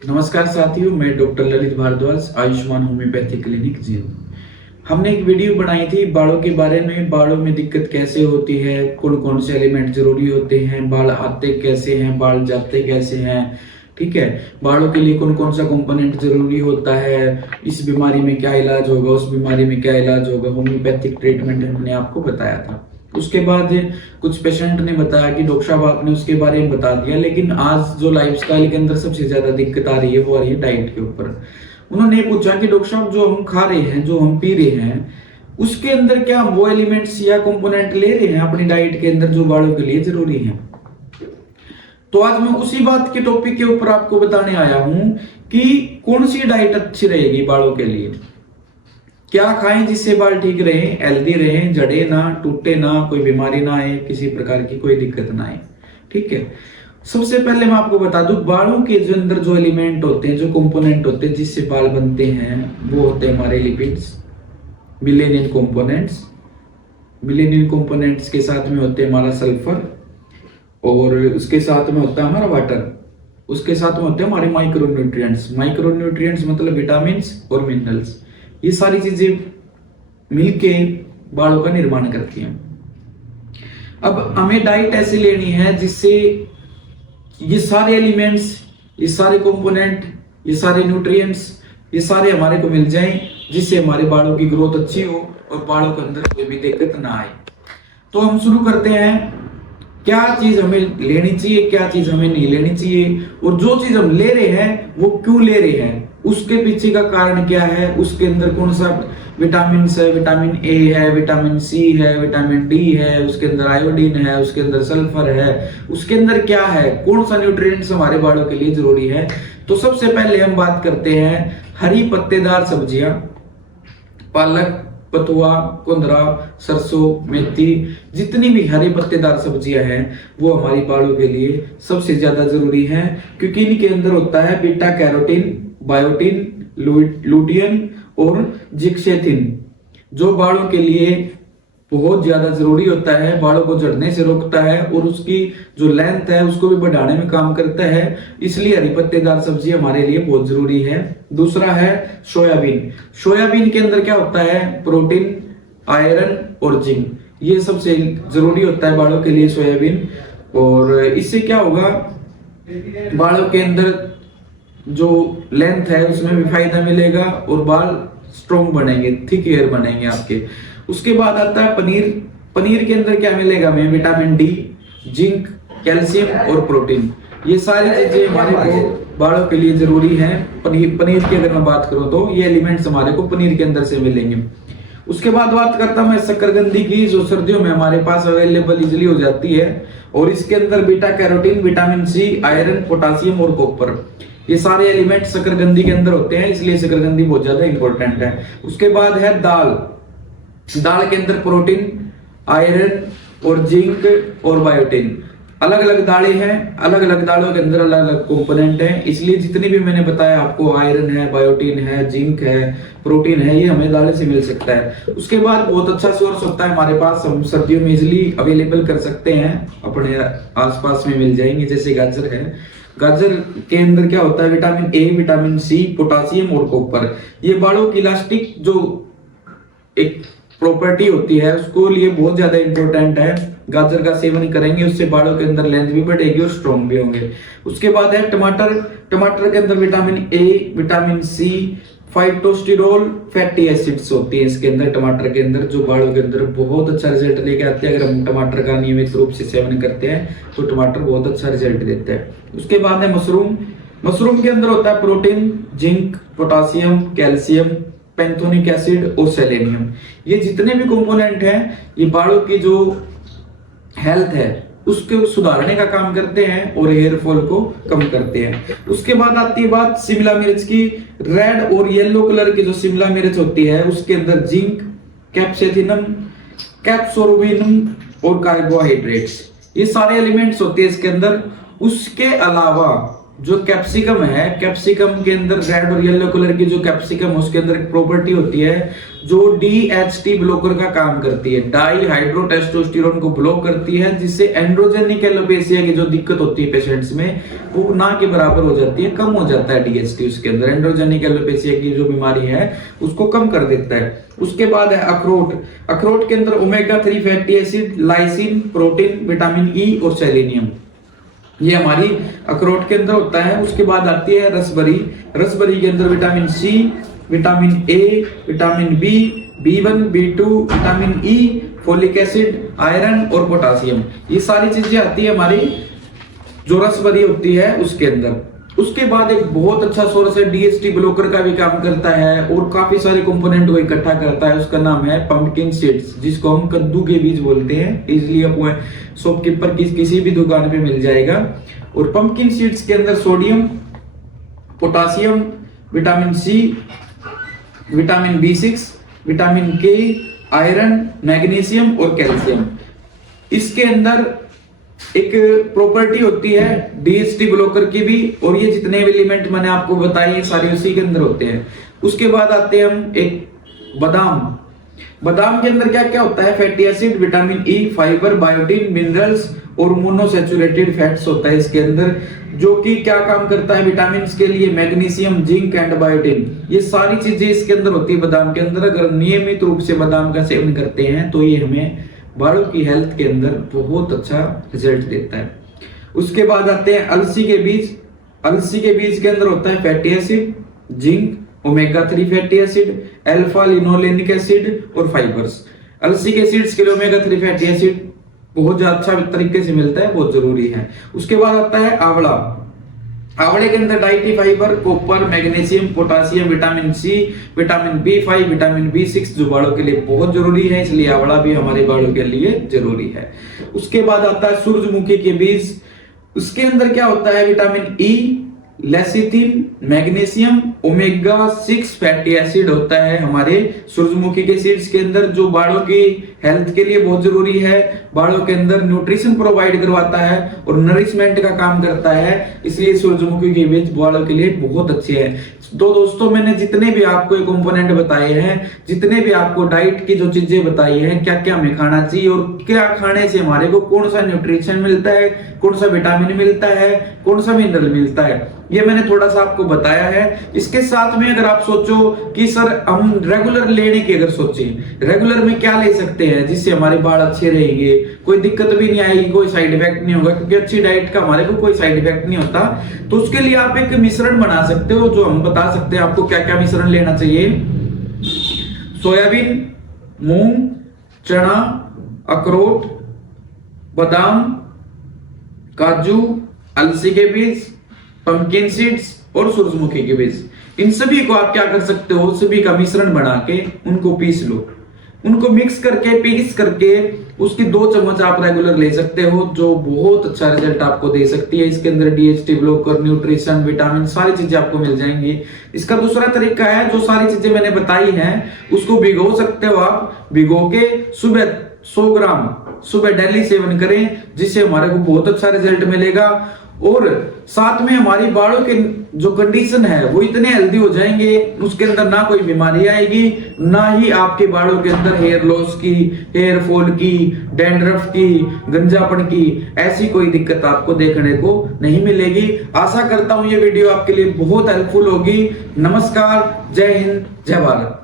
नमस्कार साथियों, मैं doctor Lalit Bhardwaj, Ayushman homeopathy clinic Jind. हमने एक वीडियो बनाई थी बालों के बारे में। बालों में दिक्कत कैसे होती है, कौन कौन से एलिमेंट जरूरी होते हैं, बाल आते कैसे हैं, बाल जाते कैसे हैं, ठीक है। बालों के लिए कौन कौन सा कंपोनेंट जरूरी होता है, इस बीमारी में क्या इलाज होगा, उस बीमारी में क्या इलाज होगा, होम्योपैथिक ट्रीटमेंट हमने आपको बताया था। उसके बाद कुछ पेशेंट ने बताया कि डॉक्टर साहब आपने उसके बारे में बता दिया, लेकिन आज जो लाइफस्टाइल के अंदर सबसे ज्यादा दिक्कत आ रही है वो आ रही है डाइट के ऊपर। उन्होंने पूछा कि डॉक्टर साहब जो हम खा रहे हैं, जो हम पी रहे हैं, उसके अंदर क्या हम वो एलिमेंट्स या कंपोनेंट ले रहे हैं अपनी डाइट के अंदर जो बालों के लिए जरूरी है। तो आज मैं उसी बात के टॉपिक के ऊपर आपको बताने आया हूं कि कौन सी डाइट अच्छी रहेगी बालों के लिए, क्या खाएं जिससे बाल ठीक रहे, हेल्दी रहे, झड़े ना, टूटे ना, कोई बीमारी ना आए, किसी प्रकार की कोई दिक्कत ना आए, ठीक है। सबसे पहले मैं आपको बता दूं, बालों के जो अंदर जो एलिमेंट होते हैं, जो कंपोनेंट होते हैं जिससे बाल बनते हैं, वो होते हैं हमारे लिपिड्स, मिलेनियन कंपोनेंट्स। मिलेनियन कंपोनेंट्स के साथ में होते हैं हमारा सल्फर, और उसके साथ में होता है हमारा वाटर, उसके साथ में होते हैं हमारे माइक्रो न्यूट्रिएंट्स। माइक्रो न्यूट्रिएंट्स मतलब विटामिन और मिनरल्स। ये सारी चीजें मिलके बालों का निर्माण करती हैं। अब हमें डाइट ऐसी लेनी है जिससे ये सारे एलिमेंट्स, ये सारे कंपोनेंट, ये सारे न्यूट्रिएंट्स, ये सारे हमारे को मिल जाएं, जिससे हमारे बालों की ग्रोथ अच्छी हो और बालों के अंदर कोई भी दिक्कत ना आए। तो हम शुरू करते हैं, क्या चीज हमें लेनी चाहिए, क्या चीज हमें नहीं लेनी चाहिए, और जो चीज हम ले रहे हैं वो क्यों ले रहे हैं, उसके पीछे का कारण क्या है, उसके अंदर कौन सा विटामिन है, विटामिन ए है, विटामिन सी है, विटामिन डी है, उसके अंदर आयोडीन है, उसके अंदर सल्फर है, उसके अंदर क्या है, कौन सा न्यूट्रिएंट्स हमारे बालों के लिए जरूरी है। तो सबसे पहले हम बात करते हैं हरी पत्तेदार सब्जियां, पालक, पतुआ, कुंदरा, सरसों, मेथी, जितनी भी हरी पत्तेदार सब्जियां हैं वो हमारी बालों के लिए सबसे ज्यादा जरूरी हैं, क्योंकि इनके अंदर होता है बीटा कैरोटीन, बायोटीन, लुटियन और जिक्सेथिन, जो बालों के लिए बहुत ज्यादा जरूरी होता है, बालों को झड़ने से रोकता है और उसकी जो लेंथ है उसको भी बढ़ाने में काम करता है। इसलिए हरी पत्तेदार सब्जी हमारे लिए बहुत जरूरी है। दूसरा है सोयाबीन। सोयाबीन के अंदर क्या होता है, प्रोटीन, आयरन और जिंक, ये सबसे जरूरी होता है बालों के लिए सोयाबीन। और इससे क्या होगा, बालों के अंदर जो लेंथ है उसमें भी फायदा मिलेगा और बाल स्ट्रॉन्ग बनेंगे, थिक हेयर बनेंगे आपके। उसके बाद आता है पनीर। पनीर के अंदर क्या मिलेगा हमें, विटामिन डी, जिंक, कैल्शियम और प्रोटीन। ये सारी चीजें हमारे को बालों के लिए जरूरी है। पनीर की अगर मैं बात करूं तो ये एलिमेंट्स हमारे को पनीर के अंदर से मिलेंगे। उसके बाद बात करता हूं मैं शकरकंदी की, जो सर्दियों में हमारे पास अवेलेबल इजिली हो जाती है, और इसके अंदर beta carotene, vitamin C, iron, potassium और कॉपर, ये सारे एलिमेंट शकरकंदी के अंदर होते हैं, इसलिए शकरकंदी बहुत ज्यादा इंपॉर्टेंट है। उसके बाद है दाल। दाल के अंदर प्रोटीन, आयरन और जिंक और बायोटीन, अलग अलग दालें हैं, अलग अलग दालों के अंदर अलग अलग कंपोनेंट हैं, इसलिए जितनी भी मैंने बताया आपको, आयरन है, बायोटीन है, जिंक है, प्रोटीन है, ये हमें दालें से मिल सकता है। उसके बाद बहुत अच्छा सोर्स होता है हमारे पास, हम सर्दियों में इजिली अवेलेबल कर सकते हैं, अपने आसपास में मिल जाएंगे, जैसे गाजर है। गाजर के अंदर क्या होता है, vitamin A, vitamin C, potassium और कॉपर, ये बालों की इलास्टिक जो एक प्रॉपर्टी होती है उसको लिए बहुत ज्यादा इंपॉर्टेंट है। गाजर का सेवन करेंगे उससे बालों के अंदर लेंथ भी बढ़ेगी और स्ट्रॉन्ग भी होंगे। उसके बाद है टमाटर। टमाटर के अंदर vitamin A, vitamin C, phytosterol, fatty acids होती है इसके अंदर, टमाटर के अंदर, जो बालों के अंदर बहुत अच्छा रिजल्ट लेके आते हैं। अगर हम टमाटर का नियमित रूप से सेवन करते हैं तो टमाटर बहुत अच्छा रिजल्ट देता है। उसके बाद है मशरूम। मशरूम के अंदर होता है protein, zinc, potassium, calcium, pantothenic acid और सेलेनियम। ये जितने भी कंपोनेंट हैं ये बालों की जो हेल्थ है उसके सुधारने का काम करते हैं और हेयर फॉल को कम करते हैं। उसके बाद आती है बात शिमला मिर्च की। रेड और येलो कलर की जो शिमला मिर्च होती है उसके अंदर जिंक, कैप्सेथिनम, कैप्सोरुबिनम और कार्बोहाइड्रेट्स, ये सारे एलिमेंट्स होते हैं इसके अंदर। उसके अलावा जो कैप्सिकम है, कैप्सिकम के अंदर रेड और येलो कलर की जो कैप्सिकम, उसके अंदर एक प्रॉपर्टी होती है जो DHT ब्लॉकर का काम करती है, डाई हाइड्रो टेस्टोस्टेरोन को ब्लॉक करती है, जिससे एंड्रोजेनिक एलोपेशिया की जो दिक्कत होती है पेशेंट्स में वो ना के बराबर हो जाती है, कम हो जाता है DHT उसके अंदर। एंड्रोजेनिक एलोपेशिया की जो बीमारी है उसको कम कर देता है। उसके बाद है अखरोट। अखरोट के अंदर omega 3 fatty acid, lysine, protein, vitamin E और सेलेनियम, ये हमारी अखरोट के अंदर होता है। उसके बाद आती है रसबरी। रसबरी के अंदर vitamin C, vitamin A, vitamin B, B1, B2, vitamin E, folic acid, iron और पोटासियम, ये सारी चीजें आती है हमारी जो रसबरी होती है उसके अंदर। उसके बाद एक बहुत अच्छा सोर्स है, DHT ब्लॉकर का भी काम करता है और काफी सारे कंपोनेंट को इकट्ठा करता है, उसका नाम है पंपकिन सीड्स, जिसको हम कद्दू के बीज बोलते हैं। इजीली आपको शॉपकीपर की किसी भी दुकान पे मिल जाएगा। और पंपकिन सीड्स के अंदर sodium, potassium, vitamin C, vitamin B6, vitamin K, iron, magnesium और कैल्शियम। इसके अंदर एक प्रॉपर्टी होती है DHT ब्लॉकर की भी, और ये जितने भी एलिमेंट मैंने आपको बताए सारे उसी के अंदर होते हैं। उसके बाद आते हैं हम एक बादाम। बादाम के अंदर क्या क्या होता है, fatty acid, vitamin E, fibre, biotin, minerals और मोनोसैचुरेटेड फैट्स होता है इसके अंदर, जो कि क्या काम करता है विटामिन के लिए, मैग्नीशियम, जिंक एंड बायोटिन, ये सारी चीजें इसके अंदर होती है बादाम के अंदर। अगर नियमित रूप से बादाम का सेवन करते हैं तो ये हमें बालों की हेल्थ के अंदर बहुत अच्छा रिजल्ट देता है। उसके बाद आते हैं अलसी के बीज। अलसी के बीज के अंदर होता है fatty acid, zinc, omega 3 fatty acid, alpha linolenic acid और फाइबर्स। अलसी के सीड्स के लिए ओमेगा 3 फैटी एसिड बहुत अच्छा तरीके से मिलता है, बहुत जरूरी है। उसके बाद आता है आंवला। आंवले के अंदर dietary fibre, copper, magnesium, potassium, vitamin C, vitamin B5, vitamin B6 जो बालों के लिए बहुत जरूरी है, इसलिए आंवला भी हमारे बालों के लिए जरूरी है। उसके बाद आता है सूरजमुखी के बीज। उसके अंदर क्या होता है, vitamin E, lecithin, magnesium, omega 6 fatty acid होता है हमारे सूरजमुखी के सीड्स के अंदर, जो बालों की हेल्थ के लिए बहुत जरूरी है, बालों के अंदर न्यूट्रिशन प्रोवाइड करवाता है और नरिशमेंट का काम करता है, इसलिए सूरजमुखी के बीज बालों के लिए बहुत अच्छे हैं। तो दोस्तों मैंने जितने भी आपको कंपोनेंट बताए हैं, जितने भी आपको डाइट की जो चीजें बताई हैं, क्या क्या हमें खाना चाहिए और क्या खाने से हमारे को कौन सा न्यूट्रिशन मिलता है, कौन सा विटामिन मिलता है, कौन सा मिनरल मिलता है, ये मैंने थोड़ा सा आपको बताया है। इसके साथ में अगर आप सोचो कि सर हम रेगुलर लेने की अगर सोचें, रेगुलर में क्या ले सकते हैं जिससे हमारे बाल अच्छे रहेंगे, कोई दिक्कत भी नहीं आएगी, कोई साइड इफेक्ट नहीं होगा, क्योंकि अच्छी डाइट का हमारे को कोई साइड इफेक्ट नहीं होता, तो उसके लिए आप एक मिश्रण बना सकते हो, जो हम बता सकते हैं आपको क्या क्या मिश्रण लेना चाहिए। सोयाबीन, मूंग, चना, अखरोट, बादाम, काजू, अलसी के बीज, पंपकिन सीड्स और सूरजमुखी के बीज, इन सभी को आप क्या कर सकते हो, सभी का मिश्रण बना के उनको पीस लो, उनको मिक्स करके पीस करके उसकी 2 चम्मच आप रेगुलर ले सकते हो, जो बहुत अच्छा रिजल्ट आपको दे सकती है। इसके अंदर DHT ब्लॉकर, न्यूट्रिशन, विटामिन सारी चीजें आपको मिल जाएंगी। इसका दूसरा तरीका है, जो सारी चीजें मैंने बताई हैं उसको भिगो सकते हो आप, भिगो के सुबह 100 ग्राम सुबह डेली सेवन करें, जिससे हमारे को बहुत अच्छा रिजल्ट मिलेगा। और साथ में हमारी बालों के जो कंडीशन है वो इतने हेल्दी हो जाएंगे, उसके अंदर ना कोई बीमारी आएगी, ना ही आपके बालों के अंदर हेयर लॉस की, हेयर फॉल की, डैंड्रफ की, गंजापन की ऐसी कोई दिक्कत आपको देखने को नहीं मिलेगी। आशा करता हूं ये वीडियो आपके लिए बहुत हेल्पफुल होगी। नमस्कार, जय हिंद, जय भारत।